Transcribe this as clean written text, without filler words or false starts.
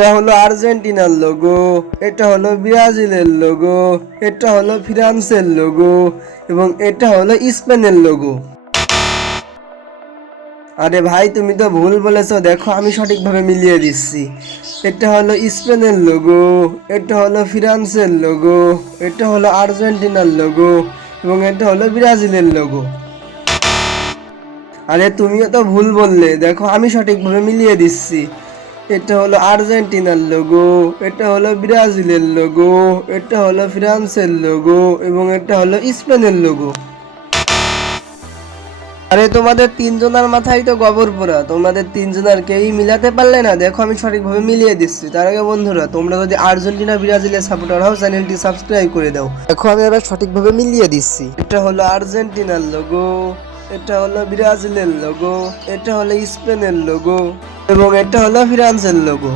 এটা হলো আর্জেন্টিনার লোগো, এটা হলো ব্রাজিলের লোগো, এটা হলো ফ্রান্সের লোগো এবং এটা হলো স্পেনের লোগো। আরে ভাই তুমি তো ভুল বলেছো, দেখো আমি সঠিকভাবে মিলিয়ে দিচ্ছি। এটা হলো স্পেনের লোগো, এটা হলো ফ্রান্সের লোগো, এটা হলো আর্জেন্টিনার লোগো এবং এটা হলো ব্রাজিলের লোগো। আরে তুমিও তো ভুল বললে, দেখো আমি সঠিকভাবে মিলিয়ে দিচ্ছি। এটা হলো আর্জেন্টিনার লোগো, এটা হলো ব্রাজিলের লোগো, এটা হলো ফ্রান্সের লোগো এবং এটা হলো স্পেনের লোগো। আরে তোমাদের তিনজনের মাথায় তো গোবর পোড়া, তোমাদের তিনজনের কেউই মিলাতে পারলে না। দেখো আমি সঠিকভাবে মিলিয়ে দিচ্ছি। তার আগে বন্ধুরা, তোমরা যদি আর্জেন্টিনা ব্রাজিলের সাপোর্টার হও চ্যানেলটি সাবস্ক্রাইব করে দাও। দেখো আমি এবার সঠিকভাবে মিলিয়ে দিচ্ছি। এটা হলো আর্জেন্টিনার লোগো, এটা হলো ব্রাজিলের লোগো, এটা হলো স্পেনের লোগো এবং এটা হলো ফ্রান্সের লোগো।